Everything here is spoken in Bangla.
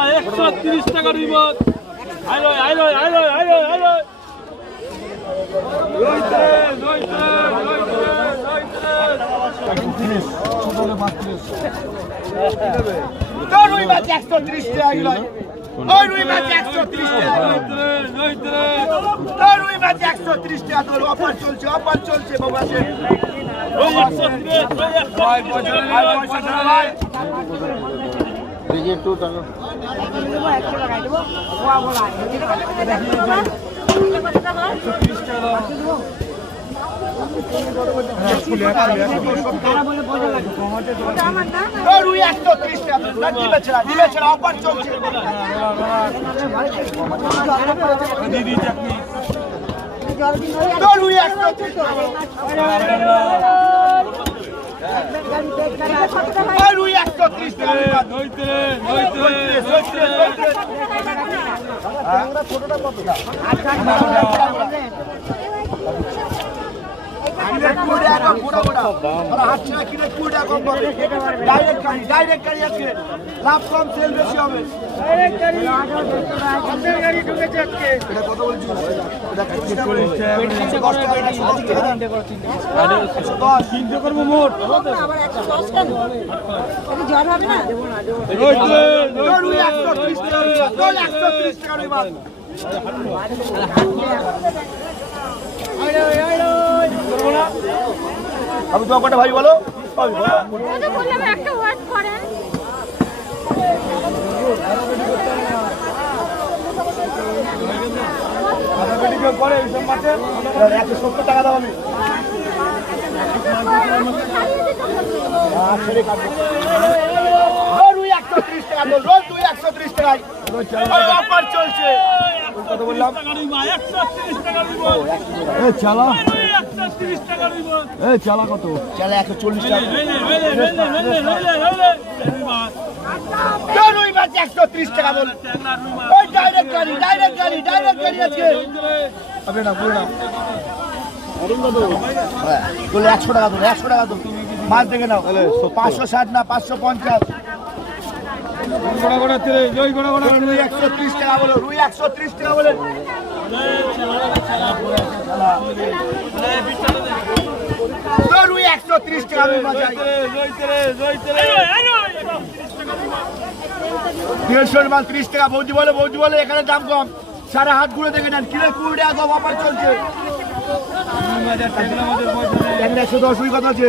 130 টাকা রিবত আইলো আইলো আইলো আইলো আইলো রইতে রইতে রইতে রইতে ছোটলে 32 তো রুই মাছ 130 টাকা কিলো ওই রুই মাছ 130 টাকা রইতে রইতে তো রুই মাছ 130 টাকা তোর অফার চলছে বাবা সে ওই 130 ভাই পয়সা ভাই দেখি একটু টাকা রুই 130 টাকা দিবে ছেড়া অফার চলছে দিদি চাকনি তো রুই 130 টাকা রুই 130 টাকা রইতে রইতে ছোটটা কত ডাইরেক্ট গাড়ি আছে লাভ কম সেল বেশি হবে কত বলছিস করবো মোট জ্বর হবে না আমি তোমার কটা ভাই বলো একটা ওয়ার্ড করেন করে 170 টাকা দাও আমি রুই 130 টাকা রোজ রুই 130 টাকায় অফার চলছে কত বললাম 130 টাকা দিব চালা 130 টাকা দিব চালা কত চালা 140 টাকা রুই মাছ 130 টাকা বল ওই ডাইরেক্ট গাড়ি আছে আপনি না বল না বলে 100 টাকা ধরো 100 টাকা ধরো মাছ দেখে নাও 560 না 550 রুই 130 টাকা বলো রুই 130 টাকা বলে রুই 130 টাকা আমি বাজাই 150 মাল 30 টাকা বৌদি বলে এখানে দাম কম সারা হাত ঘুরে দেখে নেন কিলো 20 টাকা কম অফার চলছে 110 কথা আছে